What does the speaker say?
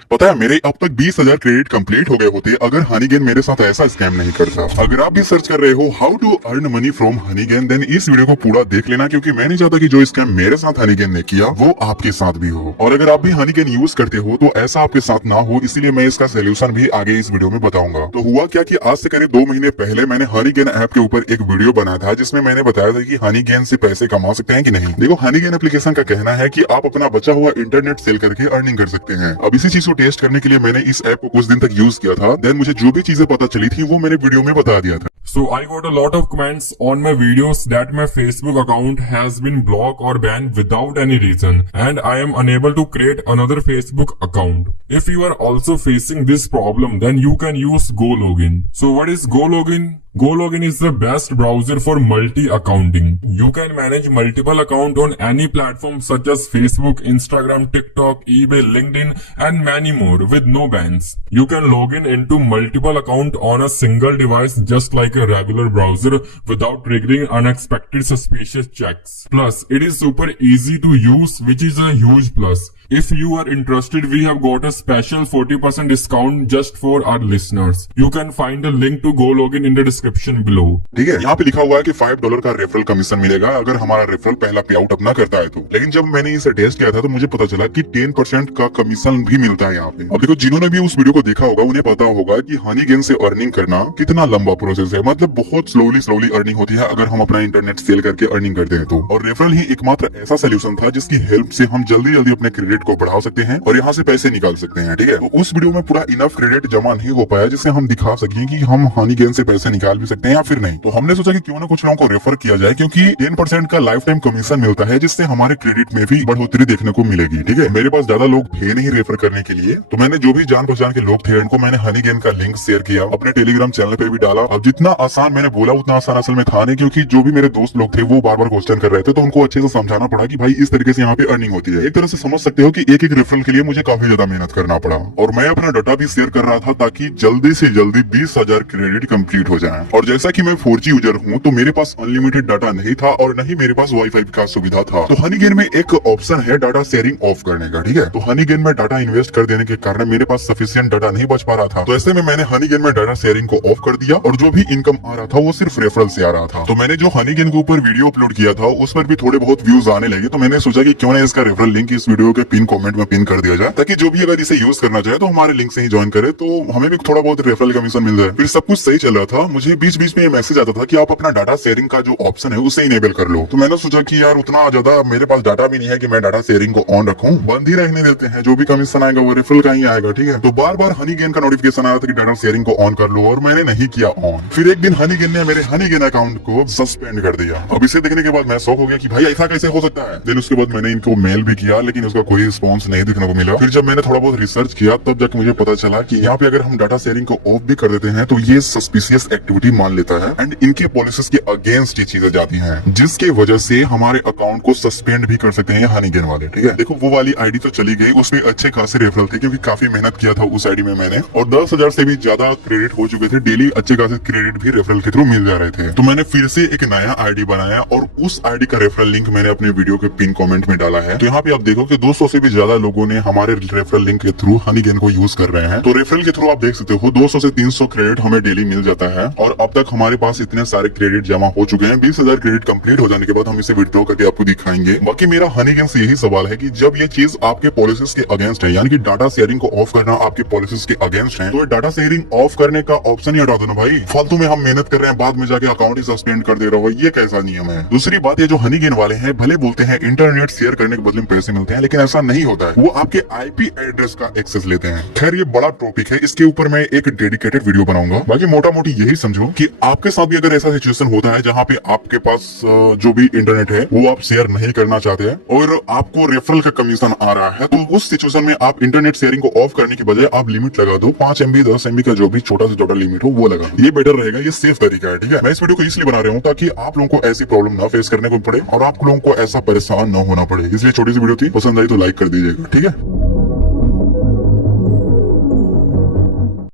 पता है मेरे अब तक 20,000 क्रेडिट कंप्लीट हो गए होते अगर हनीगेन मेरे साथ ऐसा स्कैम नहीं करता। अगर आप भी सर्च कर रहे हो how to earn money from Honeygain then इस वीडियो को पूरा देख लेना, क्योंकि मैं नहीं चाहता कि जो स्कैम मेरे साथ हनीगेन ने किया वो आपके साथ भी हो। और अगर आप भी हनीगेन यूज करते हो तो ऐसा आपके साथ ना हो, इसीलिए मैं इसका सोल्यूशन भी आगे इस वीडियो में बताऊंगा। तो हुआ क्या कि आज से करीब 2 महीने पहले मैंने हनीगेन ऐप के ऊपर एक वीडियो बनाया था जिसमें मैंने बताया था कि हनीगेन से पैसे कमा सकते हैं कि नहीं। देखो, हनीगेन एप्लीकेशन का कहना है कि आप अपना बचा हुआ इंटरनेट सेल करके अर्निंग कर सकते हैं। अब इसी चीज को टेस्ट करने के लिए मैंने इस ऐप को कुछ दिन तक यूज किया था। देन मुझे जो भी चीजें पता चली थी वो मैंने वीडियो में बता दिया था। So I got a lot of comments on my videos that my Facebook account has been blocked or banned without any reason and I am unable to create another Facebook account. If you are also facing this problem, then you can use GoLogin. So what is GoLogin? GoLogin is the best browser for multi-accounting. You can manage multiple accounts on any platform such as Facebook, Instagram, TikTok, eBay, LinkedIn and many more with no bans. You can log into multiple accounts on a single device just like a regular browser without triggering unexpected suspicious checks. Plus, it is super easy to use, which is a huge plus. If you are interested, we have got a special 40% discount just for our listeners. You can find the link to GoLogin in the description below. ठीक है, यहाँ पे लिखा हुआ है कि $5 का referral commission मिलेगा अगर हमारा रेफरल पहला पे आउट अपना करता है तो। लेकिन जब मैंने इसे टेस्ट किया था तो मुझे पता चला कि 10% का कमीशन भी मिलता है यहाँ पे। अब देखो, जिन्होंने भी उस वीडियो को देखा होगा उन्हें पता होगा कि हनीगेन से अर्निंग करना कितना लंबा प्रोसेस है। मतलब बहुत स्लोली अर्निंग होती है अगर हम अपना इंटरनेट सेल करके अर्निंग करते हैं तो। और रेफरल ही एकमात्र ऐसा सोल्यूशन था जिसकी हेल्प से हम जल्दी अपने क्रेडिट को बढ़ा सकते हैं और यहाँ से पैसे निकाल सकते हैं। ठीक है, तो उस वीडियो में पूरा इनफ क्रेडिट जमा नहीं हो पाया जिससे हम दिखा सकें कि हम हनीगेन से पैसे निकाल भी सकते हैं या फिर नहीं। तो हमने सोचा कि क्यों ना कुछ लोगों को रेफर किया जाए, क्योंकि 10% का लाइफ टाइम कमीशन मिलता है जिससे हमारे क्रेडिट में भी बढ़ोतरी देखने को मिलेगी। ठीक है, मेरे पास ज्यादा लोग थे नहीं रेफर करने के लिए, तो मैंने जो भी जान पहचान के लोग थे उनको मैंने हनीगेन का लिंक शेयर किया, अपने टेलीग्राम चैनल पे भी डाला। अब जितना आसान मैंने बोला उतना आसान असल में था नहीं, क्योंकि जो भी मेरे दोस्त लोग थे वो बार बार क्वेश्चन कर रहे थे, तो उनको अच्छे से समझाना पड़ा कि भाई इस तरीके से यहाँ पे अर्निंग होती है। एक तरह से समझ सकते हो कि एक रेफरल के लिए मुझे काफी ज्यादा मेहनत करना पड़ा और मैं अपना डाटा भी शेयर कर रहा था ताकि जल्दी से जल्दी 20,000 क्रेडिट कंप्लीट हो जाए। और जैसा कि मैं 4G यूजर हूँ तो मेरे पास अनलिमिटेड डाटा नहीं था और न ही मेरे पास वाईफाई का सुविधा था। तो हनीगेन में एक ऑप्शन है डाटा शेयरिंग ऑफ करने का। ठीक है, तो हनीगेन में डाटा इन्वेस्ट कर देने के कारण मेरे पास सफिशिएंट डाटा नहीं बच पा रहा था, तो ऐसे में मैंने हनीगेन में डाटा शेयरिंग को ऑफ कर दिया और जो भी इनकम आ रहा था वो सिर्फ रेफरल से आ रहा था। तो मैंने जो हनीगेन के ऊपर वीडियो अपलोड किया था उस पर भी थोड़े बहुत व्यूज आने लगे, तो मैंने सोचा कि क्यों ना इसका रेफरल लिंक इस वीडियो के पिन कमेंट में पिन कर दिया जाए, ताकि जो भी अगर इसे यूज करना चाहे तो हमारे लिंक से ही ज्वाइन करे तो हमें भी थोड़ा बहुत रेफरल कमीशन मिल जाए। फिर सब कुछ सही चल रहा था, मुझे बीच बीच में ये मैसेज आता था कि आप अपना डाटा शेयरिंग का जो ऑप्शन है उसे इनेबल कर लो। तो मैंने सोचा कि यार उतना ज्यादा मेरे पास डाटा भी नहीं है कि मैं डाटा शेयरिंग को ऑन रखूं, बंद ही रहने देते हैं, जो भी कमीशन आएगा वो रेफरल का ही आएगा। ठीक है, तो बार बार हनीगेन का नोटिफिकेशन आ रहा था कि डाटा शेयरिंग को ऑन कर लो और मैंने नहीं किया ऑन। फिर एक दिन हनीगेन ने मेरे हनीगेन अकाउंट को सस्पेंड कर दिया। अब इसे देखने के बाद मैं शॉक हो गया कि भाई ऐसा कैसे हो सकता है। देन उसके बाद मैंने इनको मेल भी किया लेकिन उसका कोई रिस्पॉन्स नहीं देखने को मिला। फिर जब मैंने थोड़ा बहुत रिसर्च किया तब जाके मुझे पता चला कि यहाँ पे अगर हम डाटा शेयरिंग को ऑफ भी कर देते हैं तो ये सस्पिशियस एक्टिविटी मान लेता है एंड इनके पॉलिसीज के अगेंस्ट ये चीजें जाती हैं, जिसके वजह से हमारे अकाउंट को सस्पेंड भी कर सकते हैं हनीगेन वाले। ठीक है, देखो वो वाली आईडी तो चली गई, उसमें अच्छे खासे रेफरल थे क्योंकि काफी मेहनत किया था उस आईडी में मैंने, और 10,000 से भी ज्यादा क्रेडिट हो चुके थे, डेली अच्छे खासे क्रेडिट भी रेफरल के थ्रू मिल जा रहे थे। तो मैंने फिर से एक नया आईडी बनाया और उस आईडी का रेफरल लिंक मैंने अपने वीडियो के पिन कमेंट में डाला है। तो यहाँ पे आप देखो कि 200 से भी ज्यादा लोगों ने हमारे रेफरल लिंक के थ्रू हनीगेन को यूज कर रहे हैं। तो रेफरल के थ्रू आप देख सकते हो 200 से 300 क्रेडिट हमें डेली मिल जाता है और अब तक हमारे पास इतने सारे क्रेडिट जमा हो चुके हैं। 20,000 क्रेडिट कंप्लीट हो जाने के बाद हम इसे विड्रॉ करके आपको दिखाएंगे। बाकी मेरा हनीगेन से यही सवाल है कि जब ये चीज आपके पॉलिसीज के अगेंस्ट है, यानी कि डाटा शेयरिंग को ऑफ करना आपके पॉलिसीज के अगेंस्ट है, तो डाटा शेयरिंग ऑफ करने का ऑप्शन ही हटा दो ना भाई। फालतू में हम मेहनत कर रहे हैं, बाद में जाके अकाउंट ही सस्पेंड कर दे रहा हो, ये कैसा नियम है। दूसरी बात ये जो हनीगेन वाले हैं भले बोलते हैं इंटरनेट शेयर करने के बदले में पैसे मिलते हैं, लेकिन ऐसा नहीं होता है, वो आपके IP एड्रेस का एक्सेस लेते हैं। खैर ये बड़ा टॉपिक है, इसके ऊपर मैं एक डेडिकेटेड वीडियो बनाऊंगा। बाकी मोटा मोटी यही समझो कि आपके साथ भी अगर ऐसा सिचुएशन होता है जहाँ पे आपके पास जो भी इंटरनेट है वो आप शेयर नहीं करना चाहते हैं और आपको रेफरल का कमीशन आ रहा है, तो उस सिचुएशन में आप इंटरनेट शेयरिंग को ऑफ करने की बजाय आप लिमिट लगा दो, 5 MB 10 MB का जो भी छोटा से छोटा लिमिट हो वो लगा, ये बेटर रहेगा, ये सेफ तरीका है। ठीक है, मैं इस वीडियो को इसलिए बना रहा हूँ ताकि आप लोगों को ऐसी प्रॉब्लम ना फेस करने को पड़े और आप लोगों को ऐसा परेशान न होना पड़े, इसलिए छोटी सी वीडियो थी, पसंद आई तो लाइक कर दीजिएगा। ठीक है।